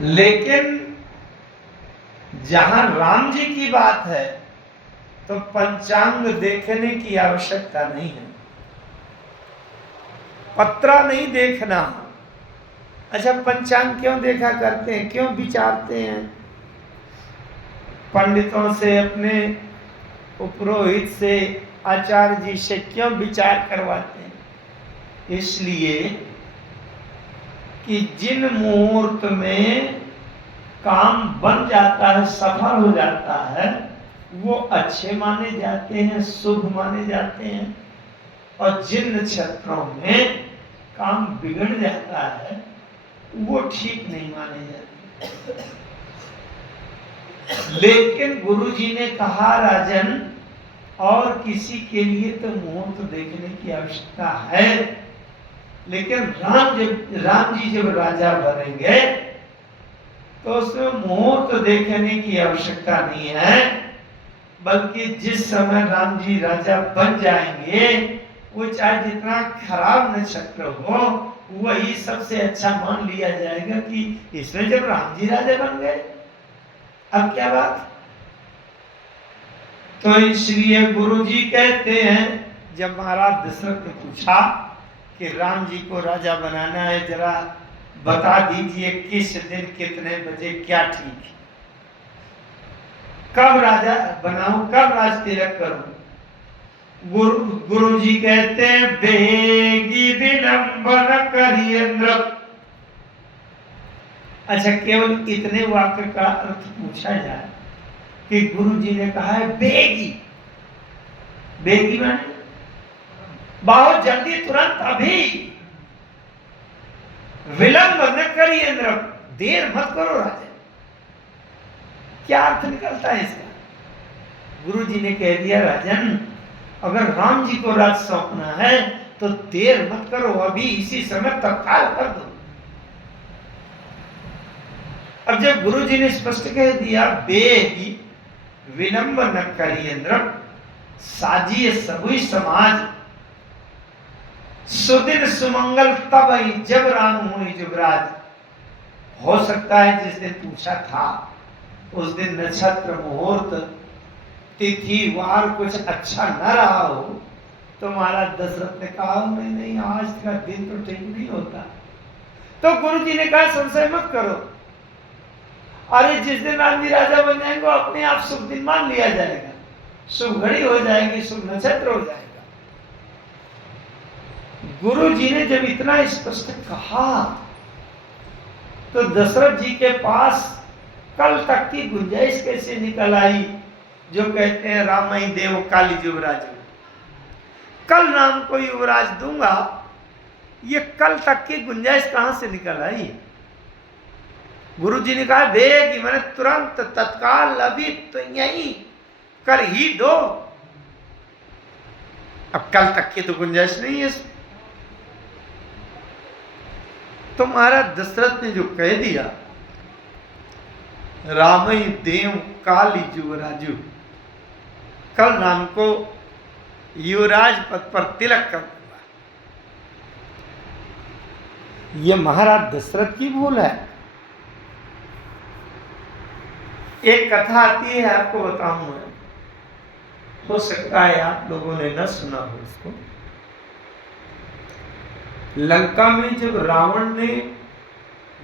लेकिन जहां राम जी की बात है तो पंचांग देखने की आवश्यकता नहीं है, पत्रा नहीं देखना। अच्छा, पंचांग क्यों देखा करते हैं, क्यों विचारते हैं? पंडितों से, अपने पुरोहित से, आचार्य जी से क्यों विचार करवाते हैं? इसलिए कि जिन मुहूर्त में काम बन जाता है, सफल हो जाता है, वो अच्छे माने जाते हैं, शुभ माने जाते हैं। और जिन नक्षत्रों में काम बिगड़ जाता है वो ठीक नहीं माने जाते। लेकिन गुरुजी ने कहा, राजन, और किसी के लिए तो मुहूर्त देखने की आवश्यकता है, लेकिन राम जी जब राजा बनेंगे तो उसमें मुहूर्त देखने की आवश्यकता नहीं है, बल्कि जिस समय राम जी राजा बन जाएंगे वो चाहे जितना खराब नक्षत्र हो, वही सबसे अच्छा मान लिया जाएगा कि इसमें जब राम जी राजा बन गए, अब क्या बात। तो इसलिए गुरु जी कहते हैं, जब महाराज दशरथ ने पूछा कि राम जी को राजा बनाना है, जरा बता दीजिए किस दिन कितने बजे क्या ठीक है, कब राजा बनाऊं, कब राज तिलक करूं? गुरु जी कहते हैं, बेगी विलंबन करिएंद्र। अच्छा, केवल इतने वाक्य का अर्थ पूछा जाए कि गुरु जी ने कहा है बेगी, बेगी माने बहुत जल्दी, तुरंत, अभी, विलंब न करिएंद्र, देर मत करो राजा। क्या अर्थ निकलता है इसका? गुरु जी ने कह दिया, राजन, अगर राम जी को राज सौंपना है तो देर मत करो, अभी इसी समय तत्काल कर दो। अब जब गुरु जी ने स्पष्ट कह दिया, बेगी विलंब न करिएंद्र, साजिए सभी समाज, सुदिन सुमंगल तब ही जब राम हुई जुगराज। हो सकता है जिस दिन पूछा था उस दिन नक्षत्र, मुहूर्त, तिथि, वार कुछ अच्छा न रहा हो, तो महाराज दशरथ ने कहा, नहीं, आज का दिन तो ठीक नहीं होता। तो गुरु जी ने कहा, संशय मत करो, अरे जिस दिन राम जी राजा बन जाएंगे अपने आप शुभ दिन मान लिया जाएगा, शुभ घड़ी हो जाएगी, शुभ नक्षत्र हो जाएगा। गुरु जी ने जब इतना स्पष्ट कहा तो दशरथ जी के पास कल तक की गुंजाइश कैसे निकल आई, जो कहते हैं रामई देव काली युवराज, कल राम को युवराज दूंगा, ये कल तक की गुंजाइश कहां से निकल आई? गुरु जी ने कहा, बेगी मैंने तुरंत, तत्काल, अभी तो यही कर ही दो। अब कल तक की तो गुंजाइश नहीं है। तो महाराज दशरथ ने जो कह दिया, रामई देव काली युवराजु, कल राम को युवराज पद पर तिलक कर दूंगा, ये महाराज दशरथ की भूल है। एक कथा आती है, आपको बताऊंगा, हो सकता है आप लोगों ने न सुना हो इसको। लंका में जब रावण ने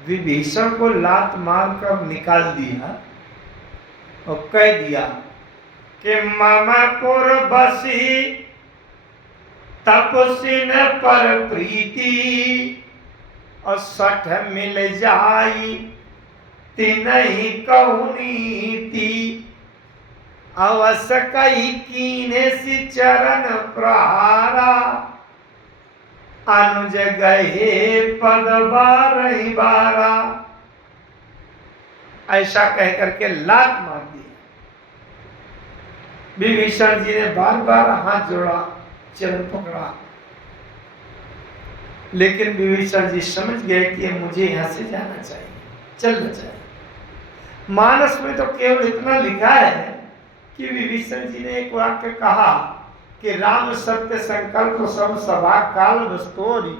विभीषण को लात मार कर निकाल दिया और कह दिया कि मामापुर बसी तपसिन पर प्रीति, और सठ मिल जाई तिनहि कहुनीति, अवस कही कीने सी चरण प्रहारा, अनुज गहे पद बारहि बारा। ऐसा कह करके लात मार दी। विभीषण जी ने बार बार हाथ जोड़ा, चरण पकड़ा, लेकिन विभीषण जी समझ गए कि मुझे यहां से जाना चाहिए, चलना चाहिए। मानस में तो केवल इतना लिखा है कि विभीषण जी ने एक वाक्य कहा कि राम सत्य संकल्प सब सभा काल वस्तोरी,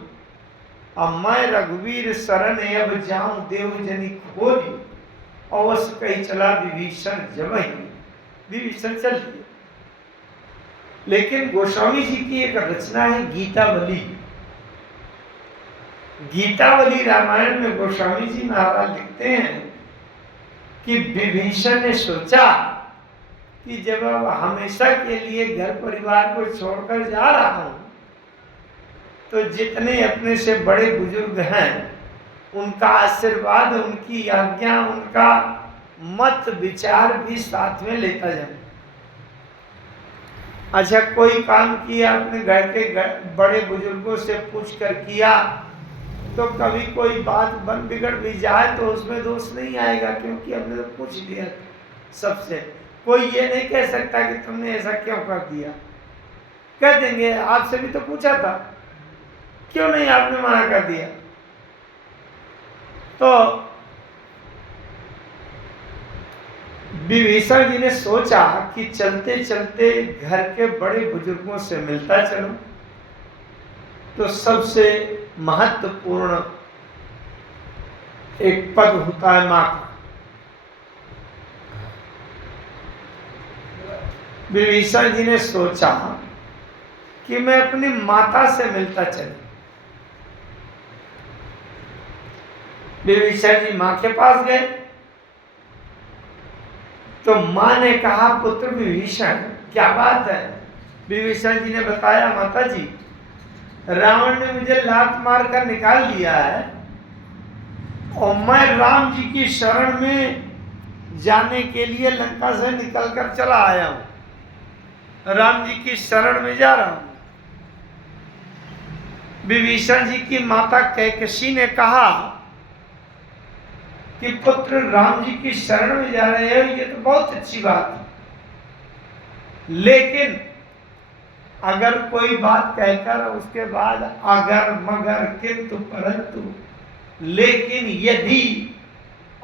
अब मैं रघुवीर शरण अब जाऊं देवजनी खोजी, अवश्य कही चला विभीषण जमहि। विभीषण चल दिए। लेकिन गोस्वामी जी की एक रचना है गीतावली। गीतावली रामायण में गोस्वामी जी महाराज लिखते हैं कि विभीषण ने सोचा कि जब अब हमेशा के लिए घर परिवार को छोड़कर जा रहा हूं, तो जितने अपने से बड़े बुजुर्ग हैं उनका आशीर्वाद, उनकी आज्ञा, उनका मत विचार भी साथ में लेता जाऊं। अच्छा, कोई काम किया अपने घर के बड़े बुजुर्गों से पूछ कर किया, तो कभी कोई बात बन बिगड़ भी जाए तो उसमें दोष नहीं आएगा, क्योंकि हमने तो पूछ लिया सबसे। कोई ये नहीं कह सकता कि तुमने ऐसा क्यों कर दिया। कह देंगे आपसे भी तो पूछा था, क्यों नहीं आपने मना कर दिया। तो विभीषण जी ने सोचा कि चलते चलते घर के बड़े बुजुर्गों से मिलता चलूं। तो सबसे महत्वपूर्ण एक पद होता है मां का। विभीषण जी ने सोचा कि मैं अपनी माता से मिलता चलूं। विभीषण जी मां के पास गए तो मां ने कहा, पुत्र विभीषण क्या बात है। विभीषण जी ने बताया, माता जी रावण ने मुझे लात मार कर निकाल दिया है और मैं राम जी की शरण में जाने के लिए लंका से निकलकर चला आया हूं, राम जी की शरण में जा रहा हूं। विभीषण जी की माता कैकसी ने कहा कि पुत्र राम जी की शरण में जा रहे हो, ये तो बहुत अच्छी बात है, लेकिन अगर कोई बात कहकर उसके बाद अगर मगर किंतु परंतु लेकिन यदि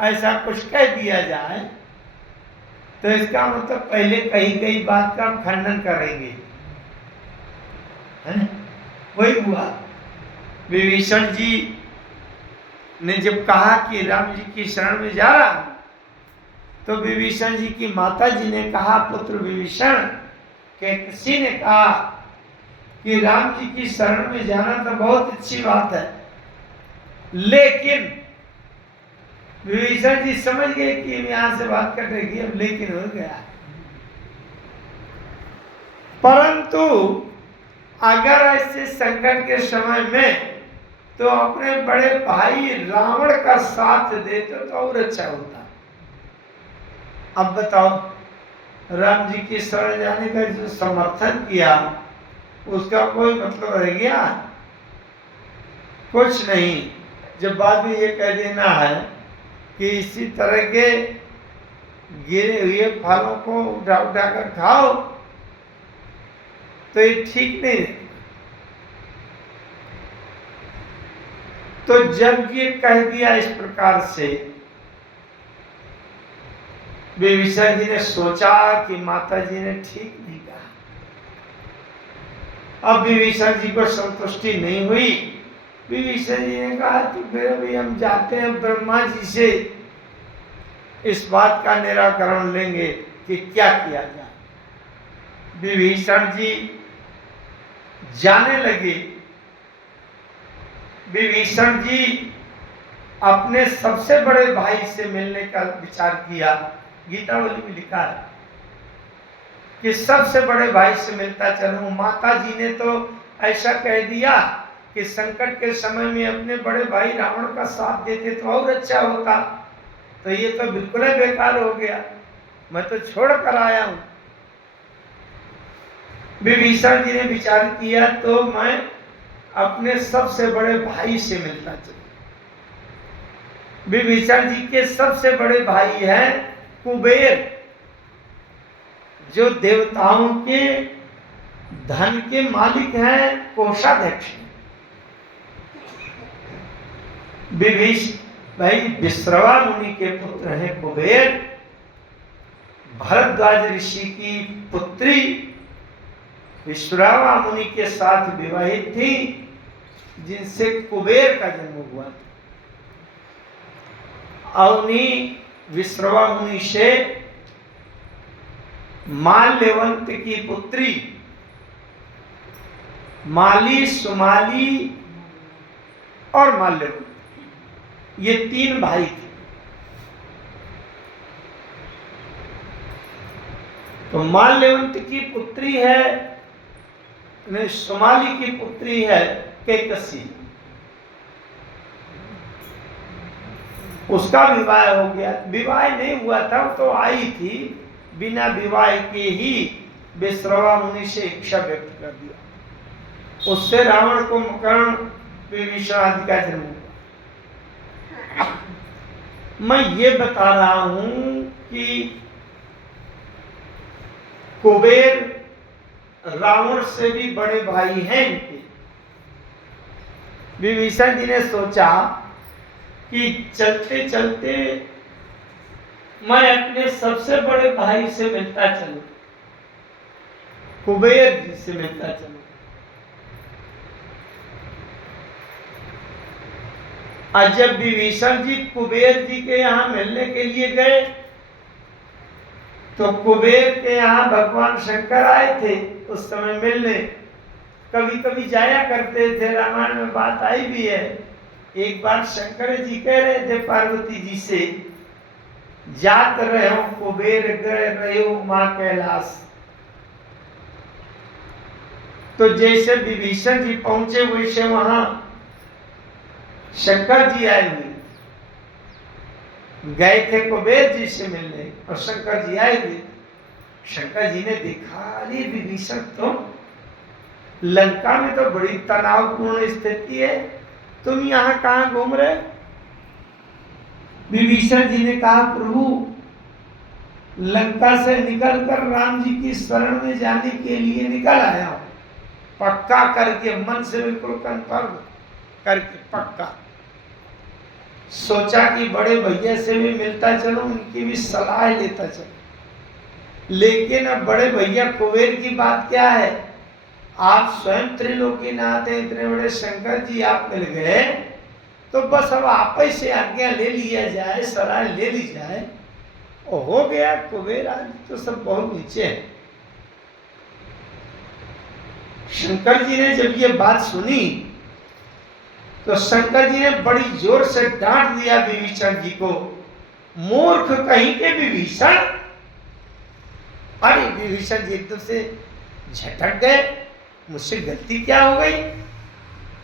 ऐसा कुछ कह दिया जाए तो इसका मतलब पहले कही गई बात का खंडन करेंगे। वही हुआ। विभीषण जी ने जब कहा कि राम जी की शरण में जा रहा, तो विभीषण जी की माता जी ने कहा, पुत्र विभीषण कैकसी ने कहा कि राम जी की शरण में जाना तो बहुत अच्छी बात है, लेकिन विभीषण जी समझ गए कि यहां से बात कर रही, अब लेकिन हो गया। परंतु अगर ऐसे संकट के समय में तो अपने बड़े भाई रावण का साथ देते तो और अच्छा होता। अब बताओ, राम जी की शरण जाने का जो समर्थन किया उसका कोई मतलब रह गया? कुछ नहीं। जब बाद में ये कह देना है कि इसी तरह के गिरे हुए फलों को उठा उठा कर खाओ, तो ये ठीक नहीं है। तो जब ये कह दिया इस प्रकार से, विभीषण जी ने सोचा कि माता जी ने ठीक नहीं कहा। अब विभीषण जी को संतुष्टि नहीं हुई। विभीषण जी ने कहा कि फिर अभी हम जाते हैं ब्रह्मा जी से इस बात का निराकरण लेंगे कि क्या किया जाए। विभीषण जी जाने लगे। विभीषण जी अपने सबसे बड़े भाई से मिलने का विचार किया। गीतावली में लिखा है कि सबसे बड़े भाई से मिलता चलूं। माता जी ने तो ऐसा कह दिया कि संकट के समय में अपने बड़े भाई रावण का साथ देते तो और अच्छा होता, तो ये तो बिल्कुल ही बेकार हो गया, मैं तो छोड़ कर आया हूं। विभीषण जी ने विचार किया, तो मैं अपने सबसे बड़े भाई से मिलता चलूं। विभीषण जी के सबसे बड़े भाई हैं कुबेर, जो देवताओं के धन के मालिक हैं, कोषाध्यक्ष। भाई विश्रवा मुनि के पुत्र हैं कुबेर। भरद्वाज ऋषि की पुत्री विश्रवा मुनि के साथ विवाहित थी। जिनसे कुबेर का जन्म हुआ था। अवनी विश्रवा मुनि से माल्यवंत की पुत्री माली, सुमाली और माल्यवंत, ये 3 भाई थे। तो माल्यवंत की पुत्री है, नहीं, सुमाली की पुत्री है कैकसी, उसका विवाह हो गया। विवाह नहीं हुआ था, तो आई थी, बिना विवाह के ही विश्रवा मुनि से इच्छा व्यक्त कर दिया। उससे रावण को कर्ण विभीषण आदि का जन्म हुआ। मैं ये बता रहा हूं कि कुबेर रावण से भी बड़े भाई हैं इनके। विभीषण जी ने सोचा कि चलते चलते मैं अपने सबसे बड़े भाई से मिलता चलूं, कुबेर जी से मिलता चलूं। आज जब विभीषण जी कुबेर जी के यहाँ मिलने के लिए गए, तो कुबेर के यहाँ भगवान शंकर आए थे उस समय मिलने। कभी कभी जाया करते थे, रामायण में बात आई भी है। एक बार शंकर जी कह रहे थे पार्वती जी से, जात रहे हो कुबेर गए रहे हो माँ कैलाश। तो जैसे विभीषण जी पहुंचे वैसे वहां शंकर जी आए हुए गए थे कुबेर जी से मिलने, और शंकर जी आए हुए। शंकर जी ने देखा, अरे विभीषण, तुम लंका में तो बड़ी तनावपूर्ण स्थिति है, तुम यहाँ कहाँ घूम रहे? विभीषण जी ने कहा, प्रभु लंका से निकलकर राम जी की शरण में जाने के लिए निकल आया हूं, पक्का करके, मन से बिल्कुल कंफर्म करके, पक्का। सोचा कि बड़े भैया से भी मिलता चलूं, उनकी भी सलाह लेता चलूं। लेकिन अब बड़े भैया कुबेर की बात क्या है, आप स्वयं त्रिलोकीनाथ हैं, इतने बड़े शंकर जी आप मिल गए, तो बस अब आप ही से आज्ञा ले लिया जाए, सलाह ले ली जाए, और हो गया। कुबेर आदि तो सब बहुत नीचे है। शंकर जी ने जब ये बात सुनी, तो शंकर जी ने बड़ी जोर से डांट दिया विभीषण जी को, मूर्ख कहीं के विभीषण। अरे विभीषण जी एकदम से झटक गए, मुझसे गलती क्या हो गई?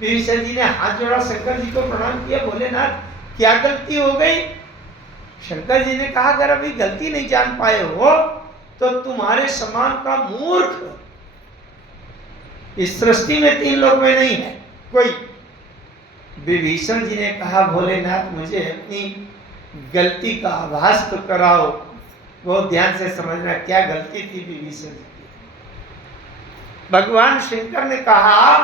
विभीषण जी ने हाथ जोड़ा, शंकर जी को प्रणाम किया, बोले नाथ क्या गलती हो गई? शंकर जी ने कहा, अगर अभी गलती नहीं जान पाए हो तो तुम्हारे समान का मूर्ख इस सृष्टि में 3 लोक में नहीं है कोई। विभीषण जी ने कहा, भोलेनाथ मुझे अपनी गलती का आभास तो कराओ। बहुत ध्यान से समझना क्या गलती थी विभीषण जी की। भगवान शंकर ने कहा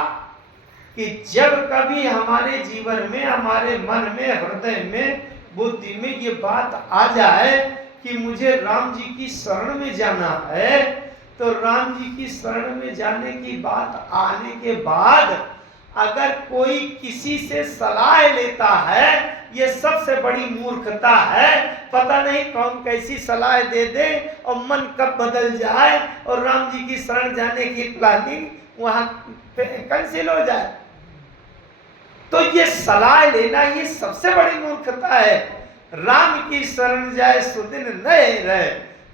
कि जब कभी हमारे जीवन में, हमारे मन में, हृदय में, बुद्धि में ये बात आ जाए कि मुझे राम जी की शरण में जाना है, तो राम जी की शरण में जाने की बात आने के बाद अगर कोई किसी से सलाह लेता है, ये सबसे बड़ी मूर्खता है। पता नहीं कौन कैसी सलाह दे दे और मन कब बदल जाए और राम जी की शरण जाने की प्लानिंग वहां कैंसिल हो जाए। तो ये सलाह लेना ये सबसे बड़ी मूर्खता है। राम की शरण जाए सुदिन नए रहे।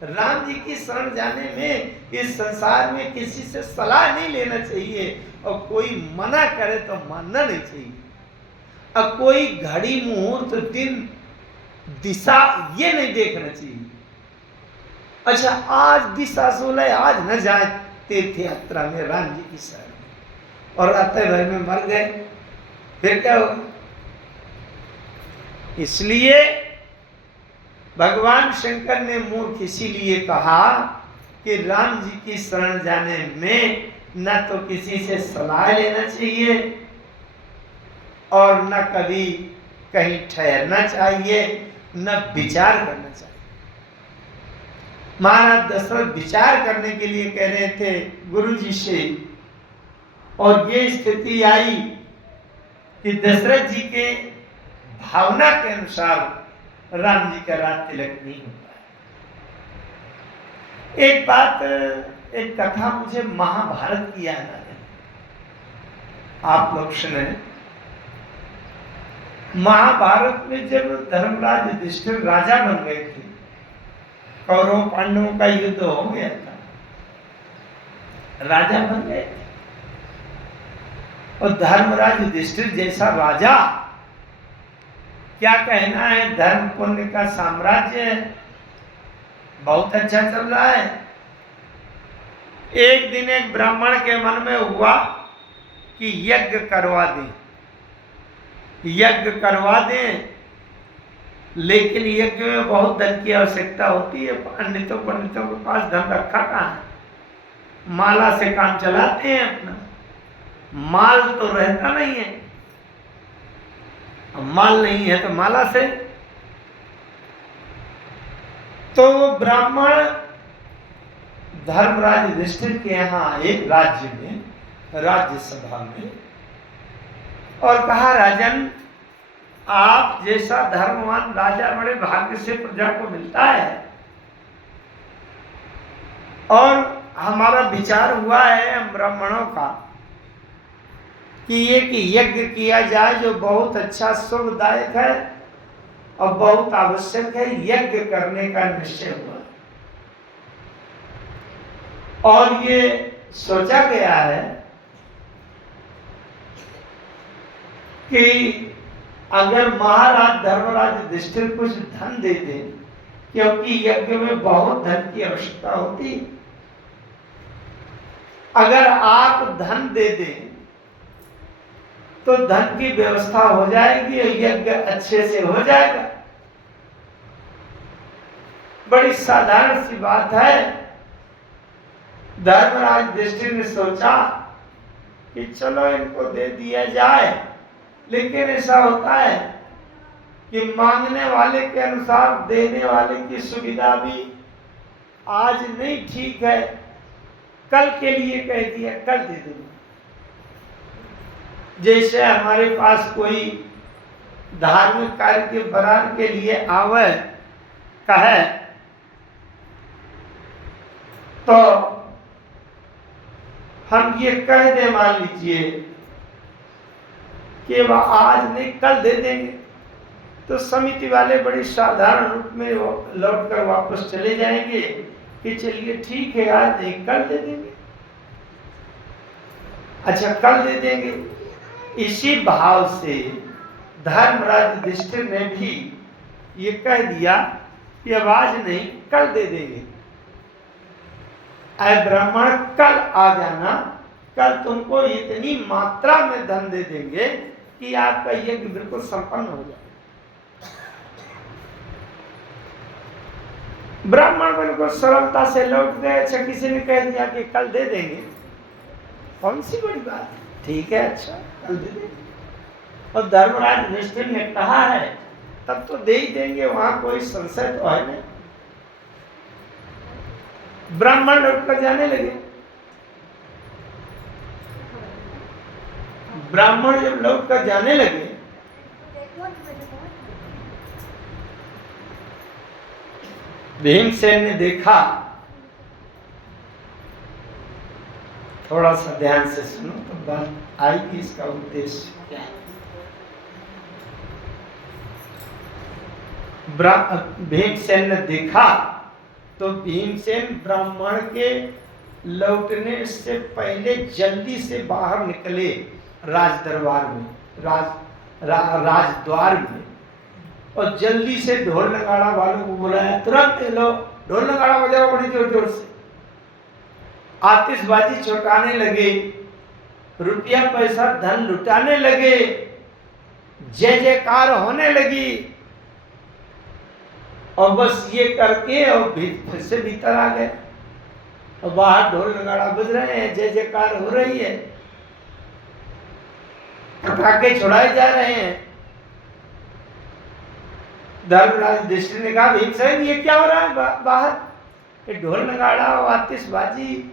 राम जी की शरण जाने में इस संसार में किसी से सलाह नहीं लेना चाहिए, और कोई मना करे तो मानना नहीं चाहिए। अब कोई घड़ी, मुहूर्त, दिन, दिशा ये नहीं देखना चाहिए। अच्छा आज दिशा सोलह, आज न जाए तीर्थ यात्रा में राम जी की शरण में, और रात भर में मर गए, फिर क्या होगा? इसलिए भगवान शंकर ने मूर्ख इसीलिए कहा कि राम जी की शरण जाने में न तो किसी से सलाह लेना चाहिए और न कभी कहीं ठहरना चाहिए, न विचार करना चाहिए। महाराज दशरथ विचार करने के लिए कह रहे थे गुरु जी से, और ये स्थिति आई कि दशरथ जी के भावना के अनुसार राम जी का राज तिलक नहीं हो पाया। एक बात, एक कथा मुझे महाभारत की याद आ गई, आप लोग सुने। महाभारत में जब धर्मराज युधिष्ठिर राजा बन गए थे, कौरव पांडवों का युद्ध हो गया था, राजा बन गए थे, और धर्मराज युधिष्ठिर जैसा राजा, क्या कहना है, धर्म पुण्य का साम्राज्य बहुत अच्छा चल रहा है। एक दिन एक ब्राह्मण के मन में हुआ कि यज्ञ करवा दें, यज्ञ करवा दें, लेकिन यज्ञ में बहुत धन की आवश्यकता होती है। पंडितों के पास धन रखा कहाँ है, माला से काम चलाते हैं अपना, माल तो रहता नहीं है, माल नहीं है तो माला से। तो ब्राह्मण धर्मराज युधिष्ठिर के यहाँ एक राज्य में, राज्यसभा में, और कहा, राजन, आप जैसा धर्मवान राजा बड़े भाग्य से प्रजा को मिलता है, और हमारा विचार हुआ है हम ब्राह्मणों का कि यज्ञ किया जाए जो बहुत अच्छा शुभदायक है और बहुत आवश्यक है। यज्ञ करने का निश्चय हुआ और ये सोचा गया है कि अगर महाराज धर्मराज युधिष्ठिर कुछ धन दे दें, क्योंकि यज्ञ में बहुत धन की आवश्यकता होती, अगर आप धन दे दें तो धन की व्यवस्था हो जाएगी और यज्ञ अच्छे से हो जाएगा। बड़ी साधारण सी बात है। धर्मराज युधिष्ठिर ने सोचा कि चलो इनको दे दिया जाए, लेकिन ऐसा होता है कि मांगने वाले के अनुसार देने वाले की सुविधा भी आज नहीं ठीक है, कल के लिए कह दिया, कल दे दूंगा। जैसे हमारे पास कोई धार्मिक कार्य के बरार के लिए आवे कहे तो हम ये कह दे, मान लीजिए कि वह आज नहीं कल दे देंगे, तो समिति वाले बड़ी साधारण रूप में लौट कर वापस चले जाएंगे कि चलिए ठीक है, आज नहीं कल दे देंगे। अच्छा, कल दे देंगे। इसी भाव से धर्मराज युधिष्ठिर ने भी ये कह दिया कि अब आज नहीं कल दे देंगे। ऐ ब्राह्मण, कल आ जाना, कल तुमको इतनी मात्रा में धन दे देंगे कि आपका यज्ञ बिल्कुल संपन्न हो जाए। ब्राह्मण बिल्कुल सरलता से लौट गए। अच्छा, किसी ने कह दिया कि कल दे देंगे, कौन सी बड़ी बात है, ठीक है, अच्छा कल दे देंगे। और धर्मराज युधिष्ठिर ने कहा है तब तो दे ही देंगे, वहां कोई संशय तो है नहीं। ब्राह्मण लौट कर जाने लगे। ब्राह्मण जब लौट कर जाने लगे भीमसेन ने देखा, थोड़ा सा ध्यान से सुनो तो बात आएगी, इसका उद्देश्य क्या है। भीमसेन ने देखा तो भीमसेन ब्राह्मण के लौटने से पहले जल्दी से बाहर निकले राज दरबार में, राजद्वार में, और जल्दी से ढोल नगाड़ा वालों को बुलाया, तुरंत लो ढोल नगाड़ा बजाओ बड़ी जोर जोर से। आतिशबाजी छुटाने लगे, रुपया पैसा धन लुटाने लगे, जय जयकार होने लगी, और बस ये करके और फिर से भीतर आ गए और बाहर ढोल नगाड़ा बज रहे हैं, जय जयकार हो रही है, पटाखे छुड़ाए जा रहे हैं। धर्मराज युधिष्ठिर ने कहा, भीमसेन ये क्या हो रहा है बाहर, ये ढोल नगाड़ा और आतिशबाजी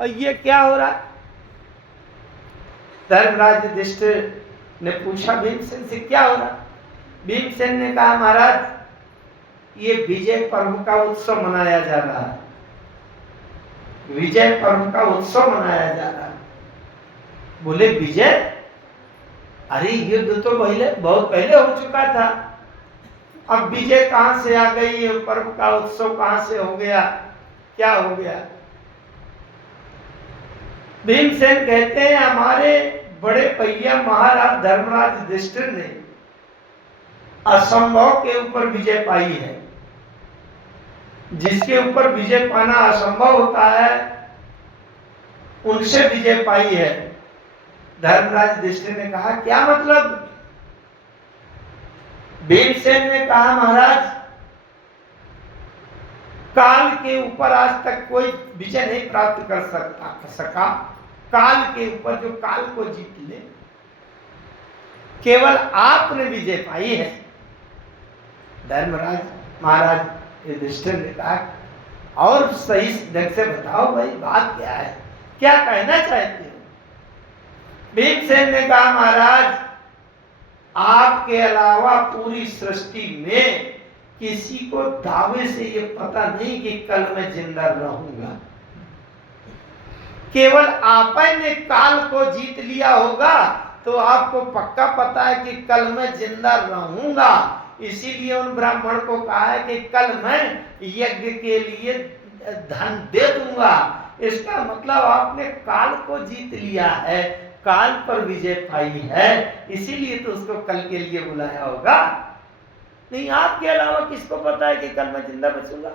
और ये क्या हो रहा है। धर्मराज युधिष्ठिर ने पूछा भीमसेन से क्या हो रहा। भीमसेन ने कहा महाराज ये विजय पर्व का उत्सव मनाया जा रहा है, विजय पर्व का उत्सव मनाया जा रहा है। बोले विजय, अरे युद्ध तो पहले बहुत पहले हो चुका था, अब विजय कहां से आ गई, ये पर्व का उत्सव कहां से हो गया, क्या हो गया। भीमसेन कहते हैं हमारे बड़े भैया महाराज धर्मराज युधिष्ठिर ने असंभव के ऊपर विजय पाई है। जिसके ऊपर विजय पाना असंभव होता है उनसे विजय पाई है। धर्मराज युधिष्ठिर ने कहा क्या मतलब। भीमसेन ने कहा महाराज काल के ऊपर आज तक कोई विजय नहीं प्राप्त कर सका। काल के ऊपर जो काल को जीत ले केवल आपने विजय पाई है। धर्मराज महाराज युधिष्ठिर ने कहा और सही ढंग से बताओ भाई बात क्या है, क्या कहना चाहते हो। भीमसेन ने कहा महाराज आपके अलावा पूरी सृष्टि में किसी को दावे से ये पता नहीं कि कल मैं जिंदा रहूंगा। केवल आप ने काल को जीत लिया होगा तो आपको पक्का पता है कि कल मैं जिंदा रहूंगा। इसीलिए उन ब्राह्मण को कहा है कि कल मैं यज्ञ के लिए धन दे दूंगा। इसका मतलब आपने काल को जीत लिया है, काल पर विजय पाई है, इसीलिए तो उसको कल के लिए बुलाया होगा। नहीं आपके अलावा किसको पता है कि कल मैं जिंदा बचूंगा।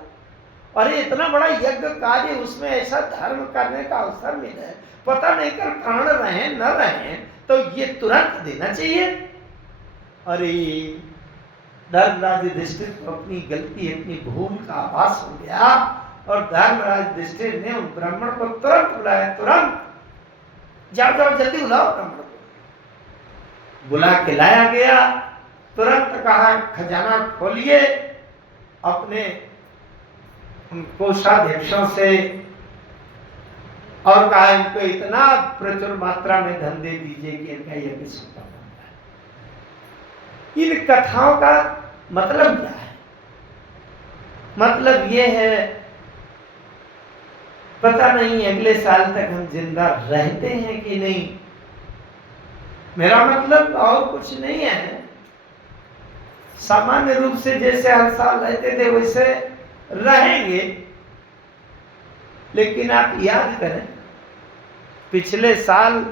अरे इतना बड़ा यज्ञ कार्य, उसमें ऐसा धर्म करने का अवसर मिला है, पता नहीं कर प्राण रहे न रहे तो ये तुरंत देना चाहिए। अरे धर्मराज युधिष्ठिर को अपनी गलती अपनी भूल का आभास हो गया और धर्मराज युधिष्ठिर ने उन ब्राह्मण को तुरंत बुलाया। तुरंत जाओ जाओ जल्दी बुलाओ ब्राह्मण को। बुला के लाया गया। तुरंत कहा खजाना खोलिए, अपने कोषाध्यक्षों से, और कहा इनको इतना प्रचुर मात्रा में धन दे दीजिए कि इनका यज्ञ सफल हो जाए। इन कथाओं का मतलब क्या है। मतलब ये है पता नहीं अगले साल तक हम जिंदा रहते हैं कि नहीं। मेरा मतलब और कुछ नहीं है। सामान्य रूप से जैसे हर साल रहते थे वैसे रहेंगे, लेकिन आप याद करें पिछले साल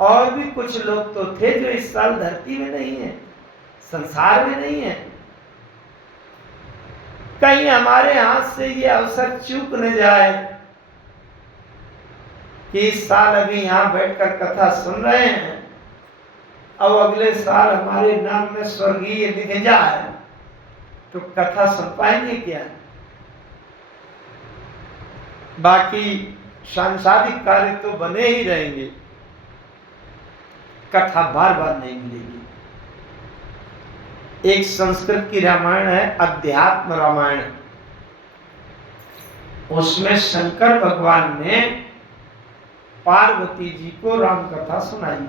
और भी कुछ लोग तो थे जो इस साल धरती में नहीं है, संसार में नहीं है। कहीं हमारे हाथ से ये अवसर चूक न जाए कि इस साल अभी यहां बैठकर कथा सुन रहे हैं और अगले साल हमारे नाम में स्वर्गीय लिख जाए तो कथा सुन पाएंगे क्या। बाकी सांसारिक कार्य तो बने ही रहेंगे, कथा बार बार नहीं मिलेगी। एक संस्कृत की रामायण है अध्यात्म रामायण। उसमें शंकर भगवान ने पार्वती जी को राम कथा सुनाई।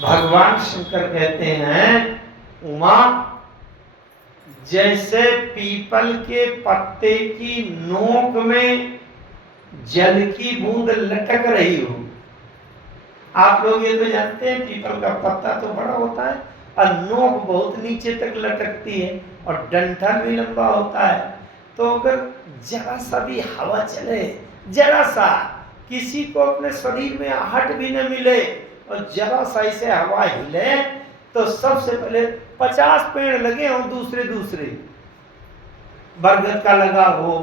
भगवान शंकर कहते हैं उमा जैसे पीपल के पत्ते की नोक में जल की बूंद लटक रही हो। आप लोग ये तो जानते हैं पीपल का पत्ता तो बड़ा होता है और नोक बहुत नीचे तक लटकती है और डंठल भी लंबा होता है। तो अगर जरा सा भी हवा चले, जरा सा किसी को अपने शरीर में आहट भी न मिले और जरा सा इसे हवा हिले तो सबसे पहले 50 पेड़ लगे हों दूसरे दूसरे, बरगद का लगा हो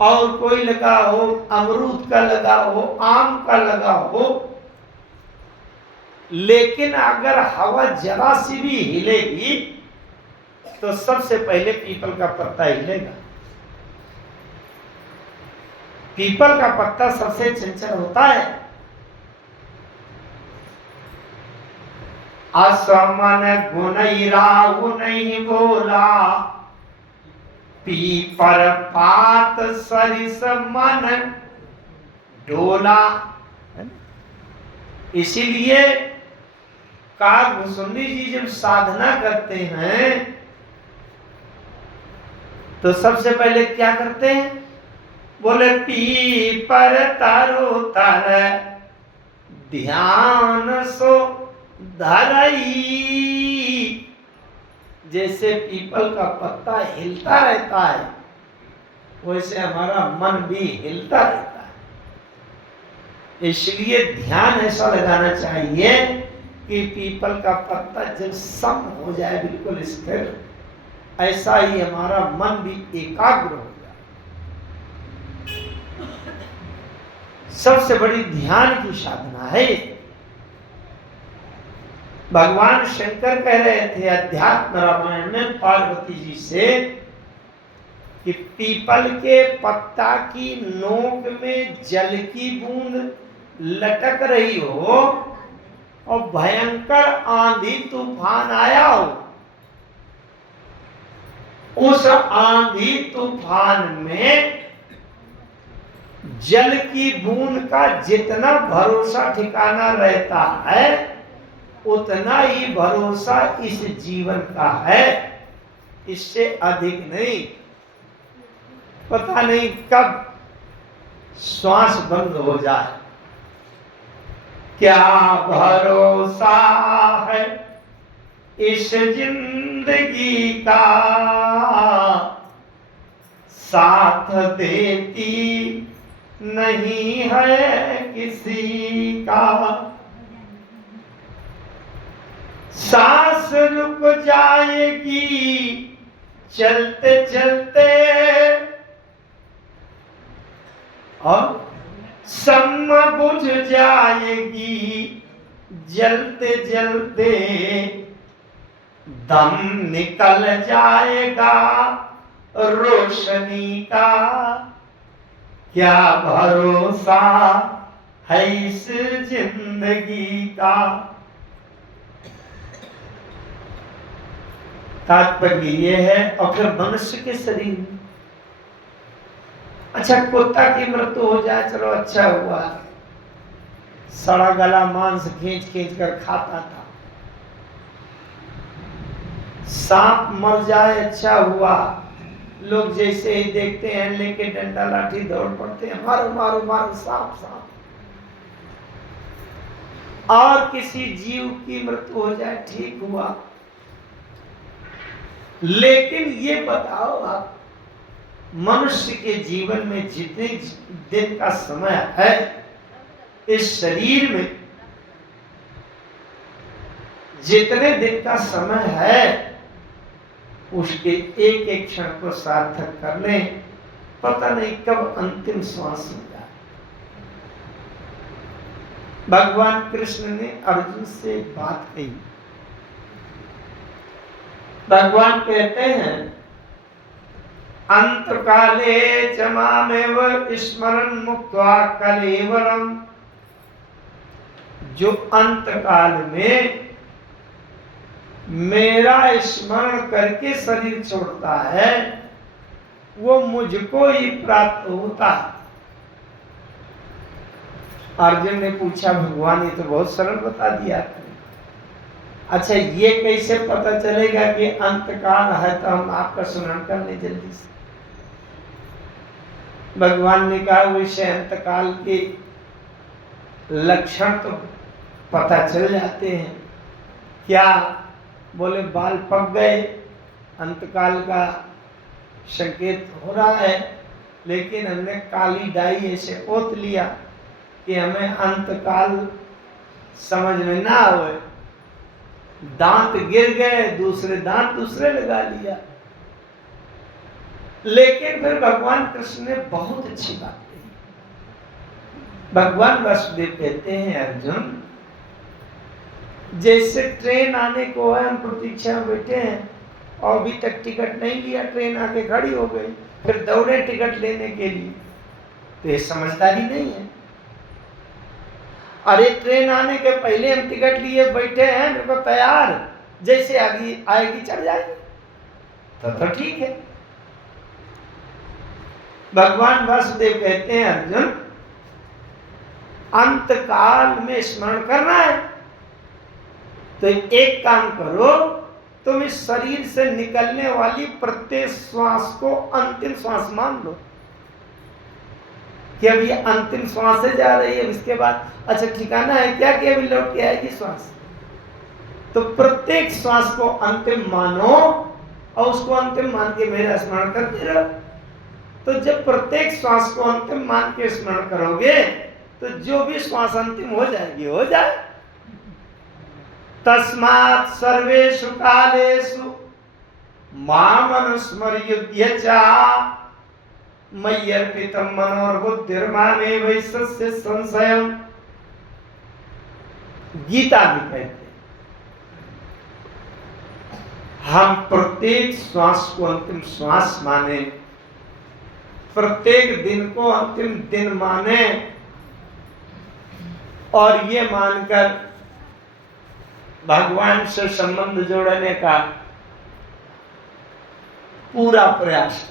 और कोई लगा हो, अमरूद का लगा हो, आम का लगा हो, लेकिन अगर हवा जरा सी भी हिलेगी तो सबसे पहले पीपल का पत्ता हिलेगा। पीपल का पत्ता सबसे चंचल होता है। असमन गुण राहु नहीं बोला, पीपर पात सरिस मन डोला। इसीलिए काकभूषुंडी जी जब साधना करते हैं तो सबसे पहले क्या करते हैं? बोले पीपर तारो तर ध्यान सो धरई। जैसे पीपल का पत्ता हिलता रहता है वैसे हमारा मन भी हिलता रहता है। इसलिए ध्यान ऐसा लगाना चाहिए कि पीपल का पत्ता जब सम हो जाए बिल्कुल स्थिर, ऐसा ही हमारा मन भी एकाग्र हो जाए। सबसे बड़ी ध्यान की साधना है। भगवान शंकर कह रहे थे अध्यात्म रामायण में पार्वती जी से कि पीपल के पत्ता की नोक में जल की बूंद लटक रही हो और भयंकर आंधी तूफान आया हो, उस आंधी तूफान में जल की बूंद का जितना भरोसा ठिकाना रहता है उतना ही भरोसा इस जीवन का है, इससे अधिक नहीं। पता नहीं कब श्वास बंद हो जाए, क्या भरोसा है इस जिंदगी का, साथ देती नहीं है किसी का। सांस रुक जाएगी चलते चलते और सम बुझ जाएगी जलते जलते, दम निकल जाएगा रोशनी का, क्या भरोसा है इस जिंदगी का। तात्पर्य ये है। और फिर मनुष्य के शरीर में अच्छा कुत्ता की मृत्यु हो जाए चलो अच्छा हुआ, सड़ा गला मांस खींच खींच कर खाता था। सांप मर जाए अच्छा हुआ, लोग जैसे ही देखते हैं लेके डंडा लाठी दौड़ पड़ते हैं, मारो मारो मारो सांप सांप। और किसी जीव की मृत्यु हो जाए ठीक हुआ। लेकिन ये बताओ आप, मनुष्य के जीवन में जितने दिन का समय है इस शरीर में, जितने दिन का समय है उसके एक एक क्षण को सार्थक कर लें, पता नहीं कब अंतिम श्वास हो जाए। भगवान कृष्ण ने अर्जुन से बात कही। भगवान कहते हैं अंतकाले च मामेव स्मरन् मुक्त्वा कलेवरम्। जो अंतकाल में मेरा स्मरण करके शरीर छोड़ता है वो मुझको ही प्राप्त होता है। अर्जुन ने पूछा भगवान ये तो बहुत सरल बता दिया आपने, अच्छा ये कैसे पता चलेगा कि अंतकाल है तो हम आपका स्मरण कर ले जल्दी से। भगवान ने कहा वैसे अंतकाल के लक्षण तो पता चल जाते हैं। क्या? बोले बाल पक गए, अंतकाल का संकेत हो रहा है, लेकिन हमने काली डाई ऐसे ओत लिया कि हमें अंतकाल समझ में ना आवे। दांत गिर गए, दूसरे दांत दूसरे लगा लिया। लेकिन फिर भगवान कृष्ण ने बहुत अच्छी बात कही। भगवान वासुदेव कहते हैं अर्जुन, जैसे ट्रेन आने को है, हम प्रतीक्षा में बैठे हैं और अभी तक टिकट नहीं लिया, ट्रेन आके खड़ी हो गई, फिर दौड़े टिकट लेने के लिए, तो ये समझदारी नहीं है। अरे ट्रेन आने के पहले हम टिकट लिए बैठे हैं, मेरे को तैयार, जैसे आएगी चढ़ जाएगी, तो ठीक है। भगवान वासुदेव कहते हैं अर्जुन, अंत काल में स्मरण करना है। तो एक काम करो, तुम इस शरीर से निकलने वाली प्रत्येक श्वास को अंतिम श्वास मान लो कि अब ये अंतिम श्वास से जा रही है, इसके बाद अच्छा ठिकाना है क्या कि अभी लौट के आएगी श्वास। तो प्रत्येक श्वास को अंतिम मानो और उसको अंतिम मान के मेरा स्मरण करते रहो। तो जब प्रत्येक श्वास को अंतिम मान के स्मरण करोगे तो जो भी श्वास अंतिम हो जाएगी हो जाए। तस्मात् सर्वेषु कालेषु माम अनुस्मर्युध्य च मय्यर्पितं मनोर्बुद्धिर्मामे वैश्यस्य संशयम्। गीता भी कहते हैं हम प्रत्येक श्वास को अंतिम श्वास माने, प्रत्येक दिन को अंतिम दिन माने और ये मानकर भगवान से संबंध जोड़ने का पूरा प्रयास